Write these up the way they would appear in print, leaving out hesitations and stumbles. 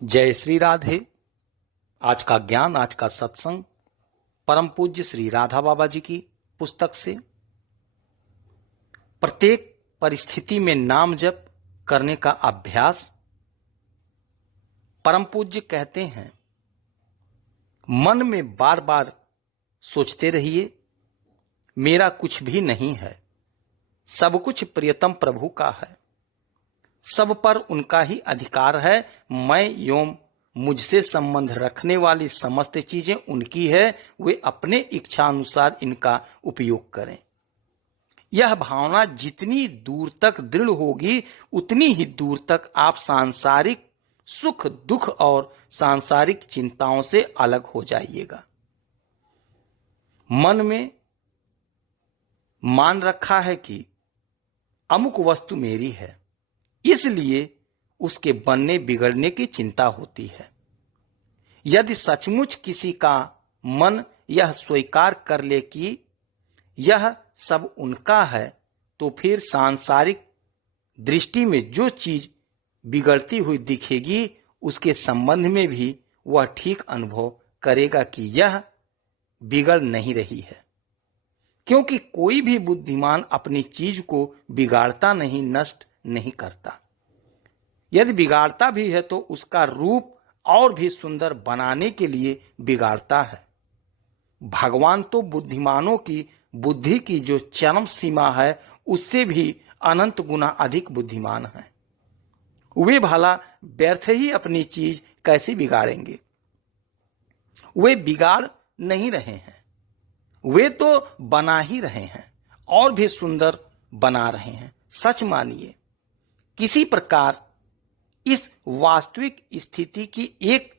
जय श्री राधे। आज का ज्ञान, आज का सत्संग परम पूज्य श्री राधा बाबा जी की पुस्तक से। प्रत्येक परिस्थिति में नाम जप करने का अभ्यास। परम पूज्य कहते हैं, मन में बार बार सोचते रहिए, मेरा कुछ भी नहीं है, सब कुछ प्रियतम प्रभु का है, सब पर उनका ही अधिकार है, मैं एवं मुझसे संबंध रखने वाली समस्त चीजें उनकी है, वे अपने इच्छा अनुसार इनका उपयोग करें। यह भावना जितनी दूर तक दृढ़ होगी, उतनी ही दूर तक आप सांसारिक सुख दुख और सांसारिक चिंताओं से अलग हो जाइएगा। मन में मान रखा है कि अमुक वस्तु मेरी है, इसलिए उसके बनने बिगड़ने की चिंता होती है। यदि सचमुच किसी का मन यह स्वीकार कर ले कि यह सब उनका है, तो फिर सांसारिक दृष्टि में जो चीज बिगड़ती हुई दिखेगी, उसके संबंध में भी वह ठीक अनुभव करेगा कि यह बिगड़ नहीं रही है। क्योंकि कोई भी बुद्धिमान अपनी चीज को बिगाड़ता नहीं, नष्ट नहीं करता। यदि बिगाड़ता भी है तो उसका रूप और भी सुंदर बनाने के लिए बिगाड़ता है। भगवान तो बुद्धिमानों की बुद्धि की जो चरम सीमा है, उससे भी अनंत गुना अधिक बुद्धिमान है। वे भला व्यर्थ ही अपनी चीज कैसे बिगाड़ेंगे? वे बिगाड़ नहीं रहे हैं, वे तो बना ही रहे हैं और भी सुंदर बना रहे हैं। सच मानिए, किसी प्रकार इस वास्तविक स्थिति की एक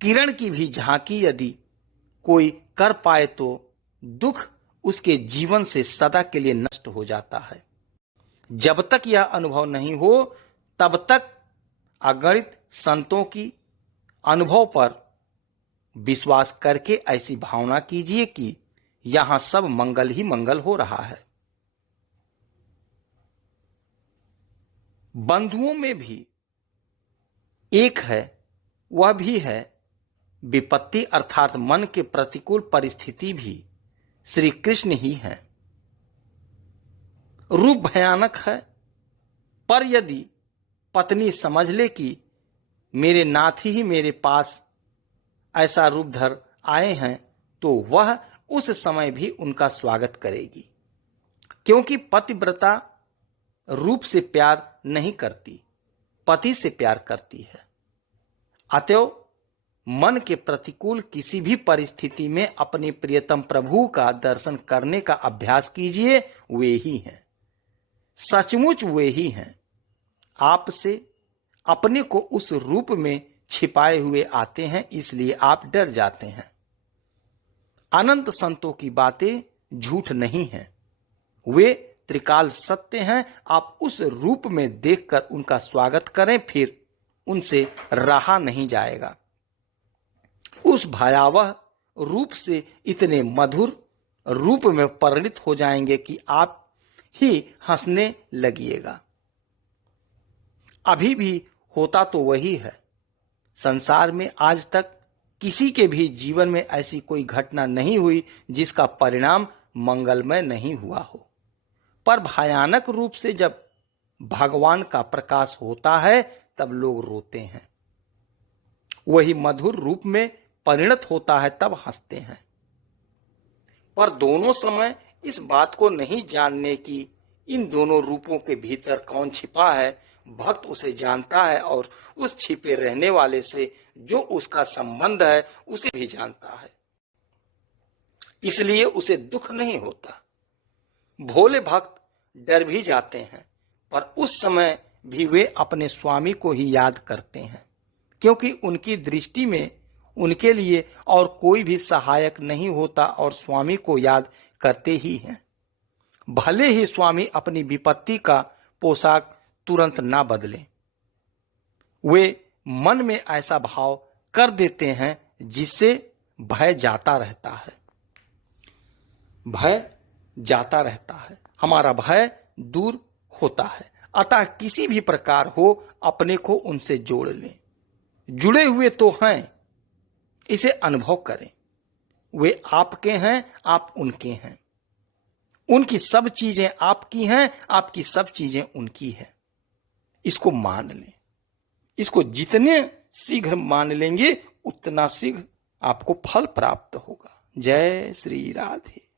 किरण की भी झांकी यदि कोई कर पाए तो दुख उसके जीवन से सदा के लिए नष्ट हो जाता है। जब तक यह अनुभव नहीं हो, तब तक अगणित संतों की अनुभव पर विश्वास करके ऐसी भावना कीजिए कि यहां सब मंगल ही मंगल हो रहा है। बंधुओं में भी एक है, वह भी है विपत्ति, अर्थात मन के प्रतिकूल परिस्थिति भी श्री कृष्ण ही है। रूप भयानक है, पर यदि पत्नी समझ ले कि मेरे नाथ ही मेरे पास ऐसा रूप धर आए हैं, तो वह उस समय भी उनका स्वागत करेगी। क्योंकि पतिव्रता रूप से प्यार नहीं करती, पति से प्यार करती है। अतएव मन के प्रतिकूल किसी भी परिस्थिति में अपने प्रियतम प्रभु का दर्शन करने का अभ्यास कीजिए। वे ही हैं, सचमुच वे ही हैं। आपसे अपने को उस रूप में छिपाए हुए आते हैं, इसलिए आप डर जाते हैं। अनंत संतों की बातें झूठ नहीं हैं, वे त्रिकाल सत्य हैं। आप उस रूप में देखकर उनका स्वागत करें, फिर उनसे रहा नहीं जाएगा। उस भयावह रूप से इतने मधुर रूप में परिणत हो जाएंगे कि आप ही हंसने लगिएगा। अभी भी होता तो वही है। संसार में आज तक किसी के भी जीवन में ऐसी कोई घटना नहीं हुई जिसका परिणाम मंगलमय नहीं हुआ हो। पर भयानक रूप से जब भगवान का प्रकाश होता है, तब लोग रोते हैं। वही मधुर रूप में परिणत होता है, तब हंसते हैं। पर दोनों समय इस बात को नहीं जानने की इन दोनों रूपों के भीतर कौन छिपा है, भक्त उसे जानता है और उस छिपे रहने वाले से जो उसका संबंध है उसे भी जानता है। इसलिए उसे दुख नहीं होता। भोले भक्त डर भी जाते हैं, पर उस समय भी वे अपने स्वामी को ही याद करते हैं, क्योंकि उनकी दृष्टि में उनके लिए और कोई भी सहायक नहीं होता और स्वामी को याद करते ही हैं। भले ही स्वामी अपनी विपत्ति का पोशाक तुरंत ना बदलें, वे मन में ऐसा भाव कर देते हैं जिससे भय जाता रहता है। भय जाता रहता है, हमारा भय दूर होता है। अतः किसी भी प्रकार हो, अपने को उनसे जोड़ लें। जुड़े हुए तो हैं, इसे अनुभव करें। वे आपके हैं, आप उनके हैं। उनकी सब चीजें आपकी हैं, आपकी सब चीजें उनकी हैं। इसको मान लें। इसको जितने शीघ्र मान लेंगे उतना शीघ्र आपको फल प्राप्त होगा। जय श्री राधे।